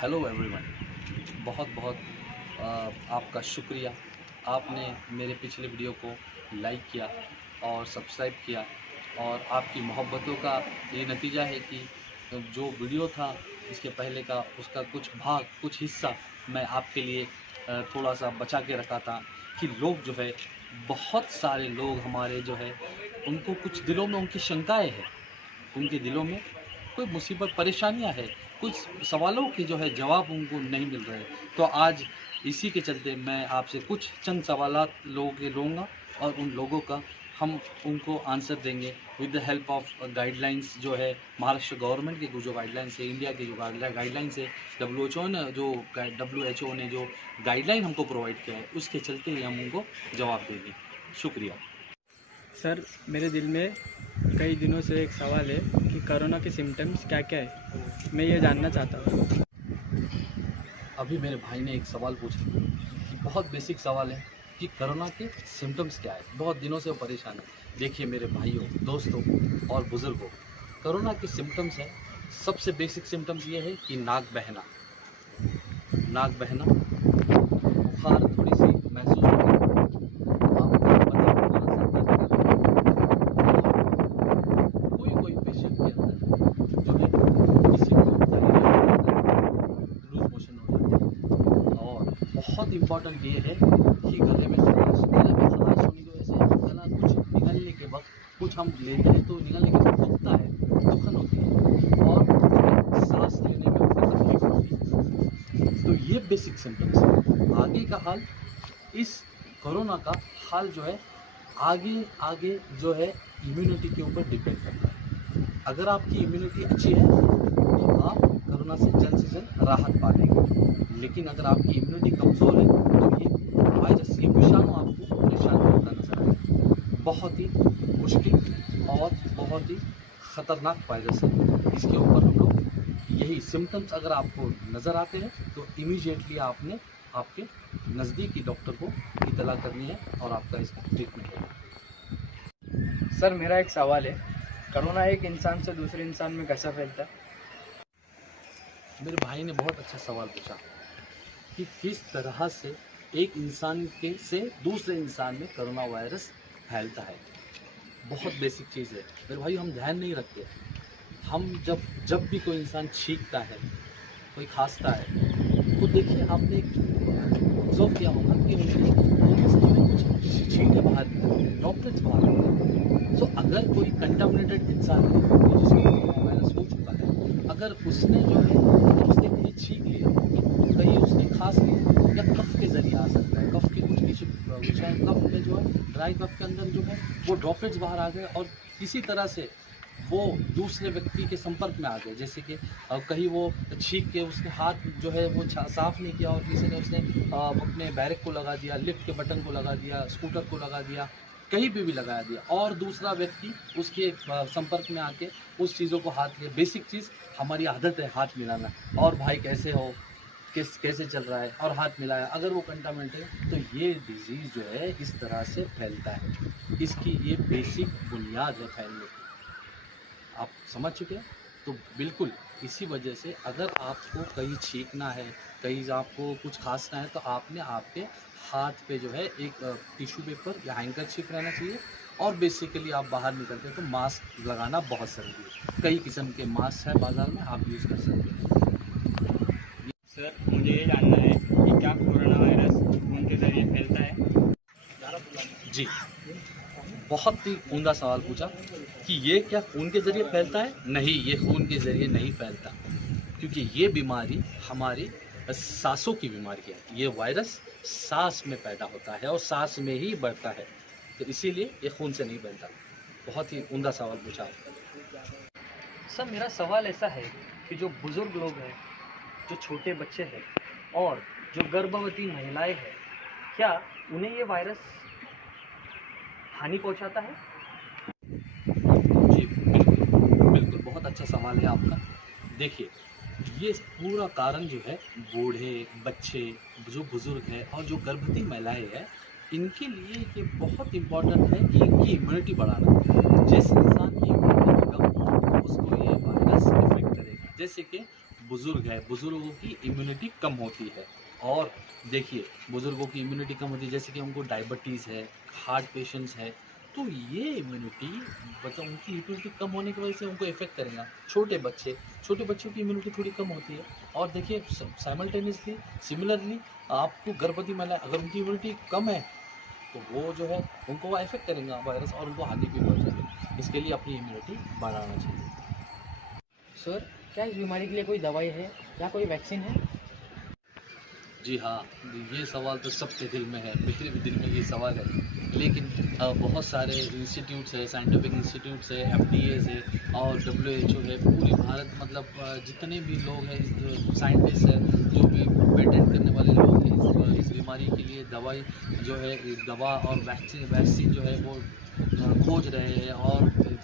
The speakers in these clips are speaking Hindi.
Hello everyone. बहुत बहुत आपका शुक्रिया। आपने मेरे पिछले वीडियो को लाइक किया और सब्सक्राइब किया, और आपकी मोहब्बतों का ये नतीजा है कि जो वीडियो था इसके पहले का, उसका कुछ भाग, कुछ हिस्सा मैं आपके लिए थोड़ा सा बचा के रखा था कि लोग जो है, बहुत सारे लोग हमारे जो है, उनको कुछ दिलों में उनकी शंकाएँ हैं, उनके दिलों में कोई मुसीबत परेशानियां है, कुछ सवालों के जो है जवाब उनको नहीं मिल रहे। तो आज इसी के चलते मैं आपसे कुछ चंद सवालात लोगों के लूँगा, और उन लोगों का हम उनको आंसर देंगे with the help of guidelines जो है महाराष्ट्र गवर्नमेंट के जो गाइडलाइंस है, इंडिया की जो गाइडलाइंस है, डब्ल्यू एच ओ ने जो गाइडलाइन हमको प्रोवाइड किया है, उसके चलते ही हम उनको जवाब देंगे। शुक्रिया। सर, मेरे दिल में कई दिनों से एक सवाल है कि कोरोना के सिम्टम्स क्या क्या है, मैं ये जानना चाहता हूँ। अभी मेरे भाई ने एक सवाल पूछा कि बहुत बेसिक सवाल है कि कोरोना के सिम्टम्स क्या है। बहुत दिनों से वो परेशान है। देखिए मेरे भाइयों, दोस्तों और बुज़ुर्गों, कोरोना के सिम्टम्स है, सबसे बेसिक सिम्टम्स ये है कि नाक बहना, बुखार थोड़ी सी महसूस होगी, कोई पेशेंट के अंदर जो है किसी को लूज मोशन हो जाता है। और बहुत इम्पॉर्टेंट ये है कि गले में खराश होने की वजह से गला कुछ निगलने के वक्त, कुछ हम लेते हैं तो निगलने के वक्त दुखता है, दुखन होती है, और सांस लेने में तकलीफ होती है। तो ये बेसिक सिम्टम्स है। आगे का हाल, इस कोरोना का हाल जो है आगे जो है इम्यूनिटी के ऊपर डिपेंड करता है। अगर आपकी इम्यूनिटी अच्छी है तो आप कोरोना से जल्द राहत पा लेंगे। लेकिन अगर आपकी इम्यूनिटी कमज़ोर है तो ये वायरस, ये विषाणु आपको परेशान करता नजर आएगा। बहुत ही मुश्किल और बहुत ही ख़तरनाक वायरस है। इसके ऊपर हम लोग यही सिम्टम्स अगर आपको नज़र आते हैं तो इमीडिएटली आपने आपके नज़दीकी डॉक्टर को इतला करनी है और आपका इसका ट्रीटमेंट होगा। सर, मेरा एक सवाल है, कोरोना एक इंसान से दूसरे इंसान में कैसा फैलता है? मेरे भाई ने बहुत अच्छा सवाल पूछा कि किस तरह से एक इंसान के से दूसरे इंसान में कोरोना वायरस फैलता है। बहुत बेसिक चीज़ है मेरे भाई, हम ध्यान नहीं रखते। हम जब भी कोई इंसान छींकता है, कोई खांसता है, तो देखिए आपने ऑब्जर्व किया होगा कि उनके से जो है कुछ छींटे बाहर, ड्रॉपलेट्स बाहर आते हैं। तो अगर कोई कंटामिनेटेड इंसान है, तो जिसको कोरोना वायरस हो चुका है, अगर उसने जो है उसने कहीं छींक लिया, कहीं उसने खांस लिया, या कफ के ज़रिए आ सकता है। कफ के कुछ विषय, कफ में जो है, ड्राई कफ के अंदर जो है वो ड्रॉपलेट्स बाहर आ गए और किसी तरह से वो दूसरे व्यक्ति के संपर्क में आ गए। जैसे कि कहीं वो छींक के उसने हाथ जो है वो साफ़ नहीं किया और किसी ने उसने अपने बैरक को लगा दिया, लिफ्ट के बटन को लगा दिया, स्कूटर को लगा दिया, कहीं भी लगा दिया, और दूसरा व्यक्ति उसके संपर्क में आके उस चीज़ों को हाथ लिया। बेसिक चीज़ हमारी आदत है हाथ मिलाना, और भाई कैसे हो, कैसे चल रहा है, और हाथ मिलाया। अगर वो कंटामिनेटेड है तो ये डिज़ीज़ जो है इस तरह से फैलता है। इसकी ये बेसिक बुनियाद है फैलने की, आप समझ चुके हैं। तो बिल्कुल इसी वजह से अगर आपको कहीं छींकना है, कहीं आपको कुछ खांसना है, तो आपने आपके हाथ पे जो है एक टिश्यू पेपर या हैंकरचीफ रहना चाहिए। और बेसिकली आप बाहर निकलते हैं तो मास्क लगाना बहुत ज़रूरी है। कई किस्म के मास्क है बाज़ार में, आप यूज़ कर सकते हैं। सर, मुझे ये जानना है कि क्या कोरोना वायरस खून के जरिए फैलता है? जी, बहुत ही उम्दा सवाल पूछा कि ये क्या खून के ज़रिए फैलता है। नहीं, ये खून के ज़रिए नहीं फैलता, क्योंकि ये बीमारी हमारी सांसों की बीमारी है। ये वायरस सांस में पैदा होता है और सांस में ही बढ़ता है, तो इसीलिए ये खून से नहीं फैलता। बहुत ही उम्दा सवाल पूछा आपने। सर, मेरा सवाल ऐसा है कि जो बुज़ुर्ग लोग हैं, जो छोटे बच्चे हैं और जो गर्भवती महिलाएं हैं, क्या उन्हें ये वायरस हानि पहुंचाता है? जी बिल्कुल बिल्कुल, बहुत अच्छा सवाल है आपका। देखिए, ये पूरा कारण जो है बूढ़े, बच्चे, जो बुज़ुर्ग हैं और जो गर्भवती महिलाएं हैं, इनके लिए ये बहुत इम्पॉर्टेंट है कि इनकी इम्यूनिटी बढ़ाना। जिस इंसान की इम्यूनिटी कम हो उसको ये वायरस इफेक्ट करेगा। जैसे कि बुज़ुर्ग है, बुज़ुर्गों की इम्यूनिटी कम होती है। और देखिए, बुज़ुर्गों की इम्यूनिटी कम होती है, जैसे कि उनको डायबिटीज़ है, हार्ट पेशेंट्स है, तो ये इम्यूनिटी मतलब उनकी इम्यूनिटी कम होने की वजह से उनको इफ़ेक्ट करेगा। छोटे बच्चों की इम्यूनिटी थोड़ी कम होती है। और देखिए साइमल्टेनियसली सिमिलरली आपको गर्भवती महिला अगर उनकी इम्यूनिटी कम है, तो वो जो है उनको वो इफ़ेक्ट करेगा वायरस और उनको हानि भी पहुँचाएगा। इसके लिए अपनी इम्यूनिटी बढ़ाना चाहिए। सर, क्या इस बीमारी के लिए कोई दवाई है या कोई वैक्सीन है? जी हाँ, ये सवाल तो सबके दिल में है, मेरे भी दिल में ये सवाल है। लेकिन बहुत सारे इंस्टीट्यूट्स है, साइंटिफिक इंस्टीट्यूट्स है, एफडीएज़ है और डब्ल्यूएचओ है, पूरी भारत मतलब जितने भी लोग हैं साइंटिस्ट हैं, जो भी पेटेंट करने वाले लोग हैं इस बीमारी के लिए दवाई जो है दवा और वैक्सीन जो है वो खोज रहे हैं और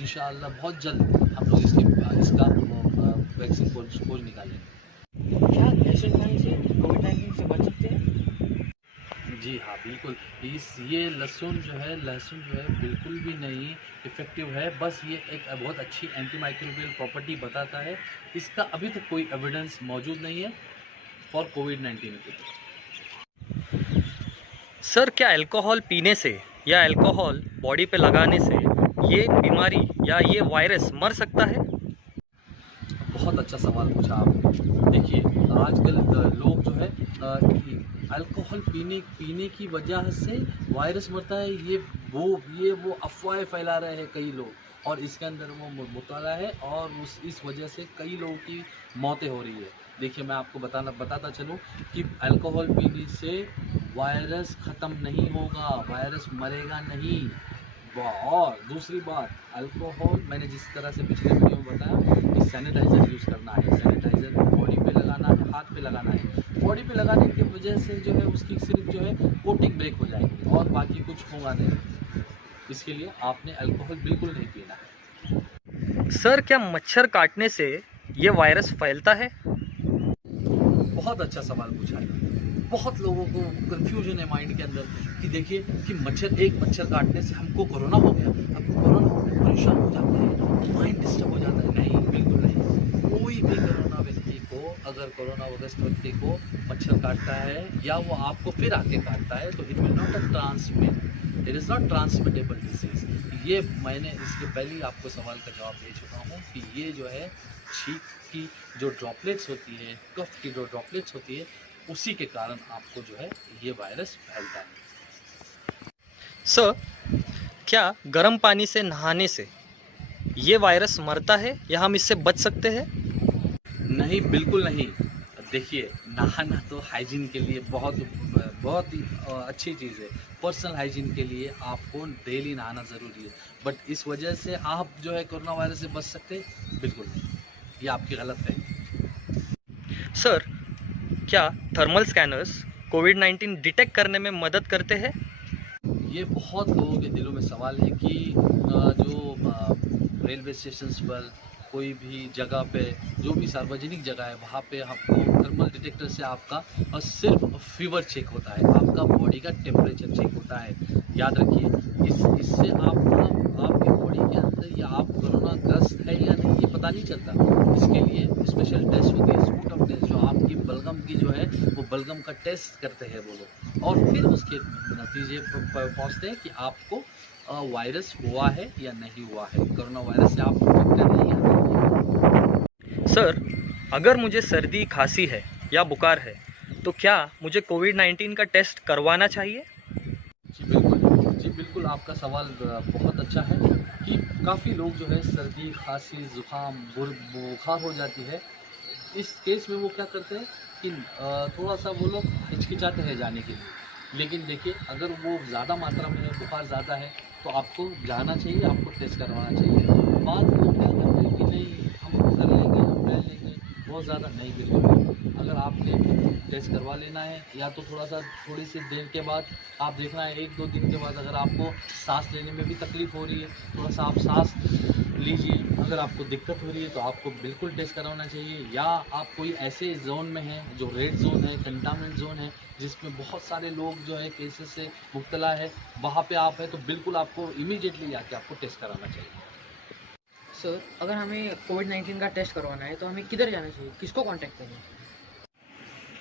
इंशाअल्लाह बहुत जल्द हम लोग इसका वैक्सीन खोज निकालेंगे। क्या लहसुन खाने से कोविड-19 से बच सकते हैं? जी हाँ, बिल्कुल। ये लहसुन जो है बिल्कुल भी नहीं इफ़ेक्टिव है, बस ये एक बहुत अच्छी एंटीमाइक्रोबियल प्रॉपर्टी बताता है। इसका अभी तक कोई एविडेंस मौजूद नहीं है फॉर कोविड-19 के लिए। सर, क्या अल्कोहल पीने से या अल्कोहल बॉडी पे लगाने से ये बीमारी या ये वायरस मर सकता है? बहुत अच्छा सवाल पूछा आपने। देखिए, आजकल लोग जो है अल्कोहल पीने की वजह से वायरस मरता है, ये वो अफ़वाहें फैला रहे हैं कई लोग और इसके अंदर वो मुबतला है और इस वजह से कई लोगों की मौतें हो रही है। देखिए, मैं आपको बताता चलूँ कि अल्कोहल पीने से वायरस ख़त्म नहीं होगा, वायरस मरेगा नहीं। और दूसरी बात, अल्कोहल मैंने जिस तरह से पिछले वीडियो में बताया कि सैनिटाइज़र यूज़ करना है, सैनिटाइज़र बॉडी पे लगाना है, हाथ पे लगाना है। बॉडी पे लगाने की वजह से जो है उसकी सिर्फ जो है कोटिंग ब्रेक हो जाएगी और बाकी कुछ होगा नहीं। इसके लिए आपने अल्कोहल बिल्कुल नहीं पीना है। सर, क्या मच्छर काटने से ये वायरस फैलता है? बहुत अच्छा सवाल पूछा है। बहुत लोगों को कन्फ्यूजन है माइंड के अंदर कि देखिए कि एक मच्छर काटने से हमको कोरोना हो गया, परेशान हो जाते हैं, माइंड डिस्टर्ब हो जाता है। नहीं, बिल्कुल नहीं। कोई भी कोरोना व्यक्ति को अगर कोरोना ग्रस्त व्यक्ति को मच्छर काटता है या वो आपको फिर आके काटता है तो it is not transmittable disease. ये मैंने इसके पहले ही आपको सवाल का जवाब दे चुका हूँ कि ये जो है छींक की जो ड्रॉपलेट्स होती है, कफ की जो ड्रॉपलेट्स होती है, उसी के कारण आपको जो है ये वायरस फैलता है। सर, क्या गर्म पानी से नहाने से ये वायरस मरता है या हम इससे बच सकते हैं? नहीं, बिल्कुल नहीं। देखिए, नहाना तो हाइजीन के लिए बहुत ही अच्छी चीज़ है। पर्सनल हाइजीन के लिए आपको डेली नहाना ज़रूरी है। बट इस वजह से आप जो है कोरोना वायरस से बच सकते हैं? बिल्कुल नहीं। ये आपकी गलतफ़हमी। सर, क्या थर्मल स्कैनर्स कोविड-19 डिटेक्ट करने में मदद करते हैं? ये बहुत लोगों के दिलों में सवाल है कि रेलवे स्टेशंस पर कोई भी जगह पे जो भी सार्वजनिक जगह है वहाँ पे आपको थर्मल डिटेक्टर से आपका सिर्फ फीवर चेक होता है, आपका बॉडी का टेम्परेचर चेक होता है। याद रखिए, इससे आपकी बॉडी के अंदर या आप कोरोना ग्रस्त है या नहीं ये पता नहीं चलता। इसके लिए स्पेशल टेस्ट होते हैं, स्पूटम टेस्ट, जो आपकी बलगम की जो है वो बलगम का टेस्ट करते हैं वो लोग और फिर उसके नतीजे पर पहुँचते हैं कि आपको वायरस हुआ है या नहीं हुआ है, कोरोना वायरस से आप इन्फेक्टेड नहीं है। सर, अगर मुझे सर्दी खांसी है या बुखार है तो क्या मुझे कोविड-19 का टेस्ट करवाना चाहिए? जी बिल्कुल, आपका सवाल बहुत अच्छा है कि काफ़ी लोग जो है सर्दी, खांसी, ज़ुकाम, बुखार हो जाती है। इस केस में वो क्या करते हैं कि थोड़ा-सा वो लोग हिचकिचाते हैं जाने के लिए। लेकिन देखिए, अगर वो ज़्यादा मात्रा में है, बुखार ज़्यादा है, तो आपको जाना चाहिए, आपको टेस्ट करवाना चाहिए। बाद में लोग क्या करते हैं कि नहीं, हम कर लेंगे, हम रह लेंगे, बहुत ज़्यादा नहीं, बिल्कुल नहीं। अगर आपने टेस्ट करवा लेना है या तो थोड़ी सी देर के बाद आप देखना है 1-2 दिन के बाद अगर आपको सांस लेने में भी तकलीफ़ हो रही है, थोड़ा-सा आप सांस लीजिए। अगर आपको दिक्कत हो रही है तो आपको बिल्कुल टेस्ट करवाना चाहिए। या आप कोई ऐसे ज़ोन में हैं जो रेड ज़ोन है, कंटामिनेंट ज़ोन है, जिसमें बहुत सारे लोग जो है केसेस से मुब्तला है, वहाँ पे आप हैं तो बिल्कुल आपको इमीडिएटली आके आपको टेस्ट कराना चाहिए। सर, अगर हमें कोविड-19 का टेस्ट करवाना है तो हमें किधर जाना चाहिए? किसको कॉन्टैक्ट करना?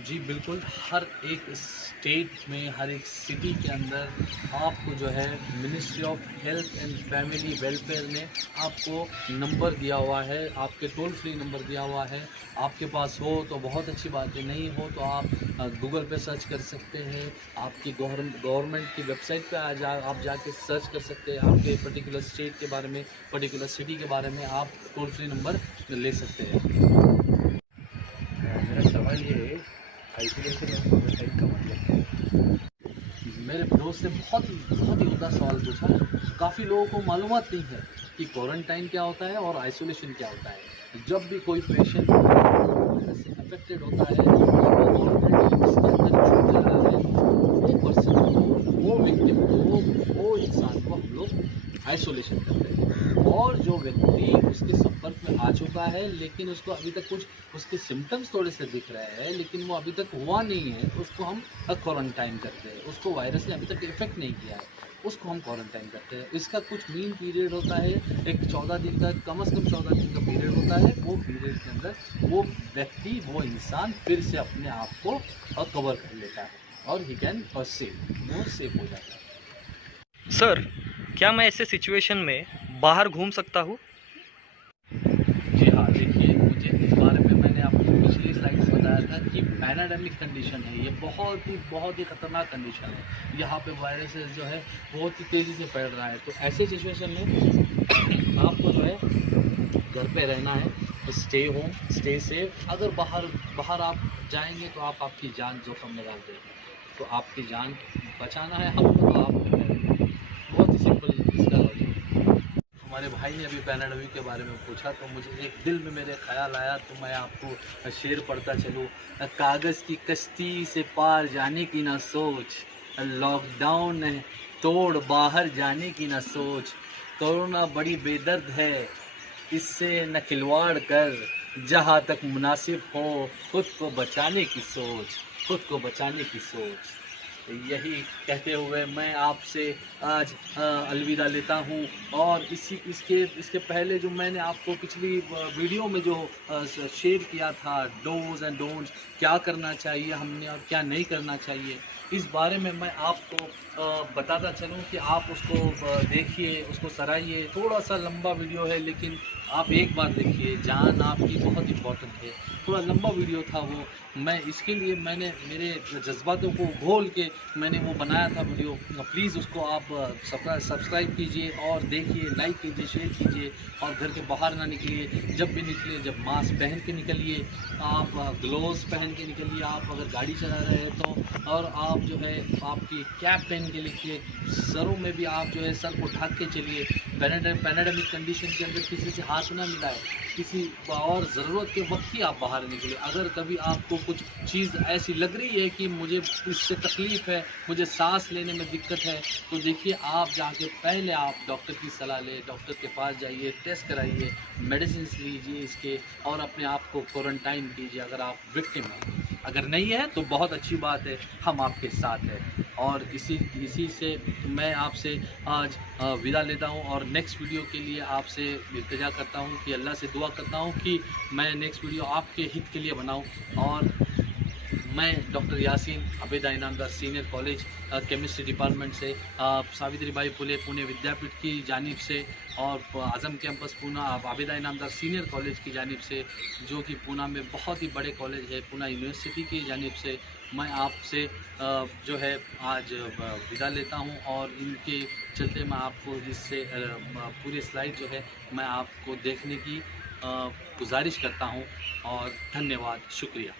जी बिल्कुल, हर एक स्टेट में, हर एक सिटी के अंदर आपको जो है ministry of health and family welfare ने आपको नंबर दिया हुआ है, आपके टोल फ्री नंबर दिया हुआ है। आपके पास हो तो बहुत अच्छी बात है, नहीं हो तो आप गूगल पे सर्च कर सकते हैं, आपकी गवर्नमेंट की वेबसाइट पे आप जाके सर्च कर सकते हैं। आपके पर्टिकुलर स्टेट के बारे में, पर्टिकुलर सिटी के बारे में आप टोल फ्री नंबर ले सकते हैं। मेरा सवाल ये है, आइसोलेशन और क्वारंटाइन का मतलब क्या है? मेरे दोस्त ने बहुत ही उम्दा सवाल पूछा। काफ़ी लोगों को मालूमात नहीं है कि क्वारंटाइन क्या होता है और आइसोलेशन क्या होता है। जब भी कोई पेशेंट से अफेक्टेड होता है, वो ऑलरेडी इसके अंदर छूट रहा है, वो पर्सन को, वो विक्टिम को, वो इंसान को हम लोग आइसोलेशन करते हैं। और जो व्यक्ति उसके संपर्क में आ चुका है लेकिन उसको अभी तक कुछ उसके सिम्टम्स थोड़े से दिख रहे हैं लेकिन वो अभी तक हुआ नहीं है, उसको हम क्वारंटाइन करते हैं। उसको वायरस ने अभी तक इफेक्ट नहीं किया है, उसको हम क्वारंटाइन करते हैं। इसका कुछ मीन पीरियड होता है, एक 14 दिन का, कम से कम 14 दिन का पीरियड होता है। वो पीरियड के अंदर वो व्यक्ति, वो इंसान फिर से अपने आप को कवर कर लेता है और ही कैन सेफ, वो सेफ हो जाता है। सर, क्या मैं ऐसे सिचुएशन में बाहर घूम सकता हूँ? जी हाँ, देखिए, मुझे इस बारे में मैंने आपको पिछली स्लाइड्स बताया था कि पैनाडेमिक कंडीशन है, ये बहुत ही ख़तरनाक कंडीशन है। यहाँ पे वायरसेस जो है बहुत ही तेज़ी से फैल रहा है। तो ऐसे सिचुएशन में आपको जो है घर पे रहना है, स्टे होम, स्टे सेफ। अगर बाहर आप जाएंगे तो आप आपकी जान जोखिम में डाल देंगे, तो आपकी जान बचाना है हमको, तो आप बहुत ही सिंपल इसका लॉजिक। हमारे भाई ने अभी पैनाडेमिक के बारे में पूछा तो मुझे एक दिल में मेरे ख्याल आया, तो मैं आपको शेर पढ़ता चलूँ। कागज़ की कश्ती से पार जाने की ना सोच, लॉकडाउन है तोड़ बाहर जाने की ना सोच, कोरोना बड़ी बेदर्द है इससे न खिलवाड़ कर, जहाँ तक मुनासिब हो खुद को बचाने की सोच, खुद को बचाने की सोच। यही कहते हुए मैं आपसे आज अलविदा लेता हूँ। और इसके पहले जो मैंने आपको पिछली वीडियो में जो शेयर किया था, डोज एंड डोंट्स, क्या करना चाहिए हमने और क्या नहीं करना चाहिए, इस बारे में मैं आपको बताता चलूँ कि आप उसको देखिए, उसको सराहिए। थोड़ा सा लंबा वीडियो है लेकिन आप एक बार देखिए, जान आपकी बहुत इम्पोर्टेंट है। थोड़ा लंबा वीडियो था वो, मैं इसके लिए मैंने मेरे जज्बातों को घोल के मैंने वो बनाया था वीडियो। प्लीज़ उसको आप सब्सक्राइब कीजिए और देखिए, लाइक कीजिए, शेयर कीजिए। और घर के बाहर ना निकलिए, जब भी निकलिए जब मास्क पहन के निकलिए, आप ग्लोव्स पहन के निकलिए, आप अगर गाड़ी चला रहे हैं तो। और आप जो है आपकी कैप पहन के लिखिए, सरों में भी आप जो है सर को ढक के चलिए। पैनाडेमिक कंडीशन के अंदर किसी से हाथ ना मिलाए, किसी और ज़रूरत के वक्त ही आप बाहर निकले। अगर कभी आपको कुछ चीज़ ऐसी लग रही है कि मुझे इससे तकलीफ़ है, मुझे सांस लेने में दिक्कत है, तो देखिए आप जाके पहले आप डॉक्टर की सलाह लें, डॉक्टर के पास जाइए, टेस्ट कराइए, मेडिसिन लीजिए इसके, और अपने आप को क्वारंटाइन कीजिए अगर आप विक्टिम हैं। अगर नहीं है तो बहुत अच्छी बात है, हम आपके साथ हैं। और इसी से मैं आपसे आज विदा लेता हूं और नेक्स्ट वीडियो के लिए आपसे इल्तिजा करता हूं कि अल्लाह से दुआ करता हूं कि मैं नेक्स्ट वीडियो आपके हित के लिए बनाऊं। और मैं doctor Yasin Abida Inamdar senior college chemistry department से, सावित्री बाई फुले पुणे विद्यापीठ की जानिब से, और Azam campus Poona Abida Inamdar senior college की जानिब से, जो कि पूना में बहुत ही बड़े कॉलेज है, पूना यूनिवर्सिटी की जानिब से मैं आपसे जो है आज विदा लेता हूं। और इनके चलते मैं आपको इससे पूरी स्लाइड जो है मैं आपको देखने की गुजारिश करता हूं। और धन्यवाद, शुक्रिया।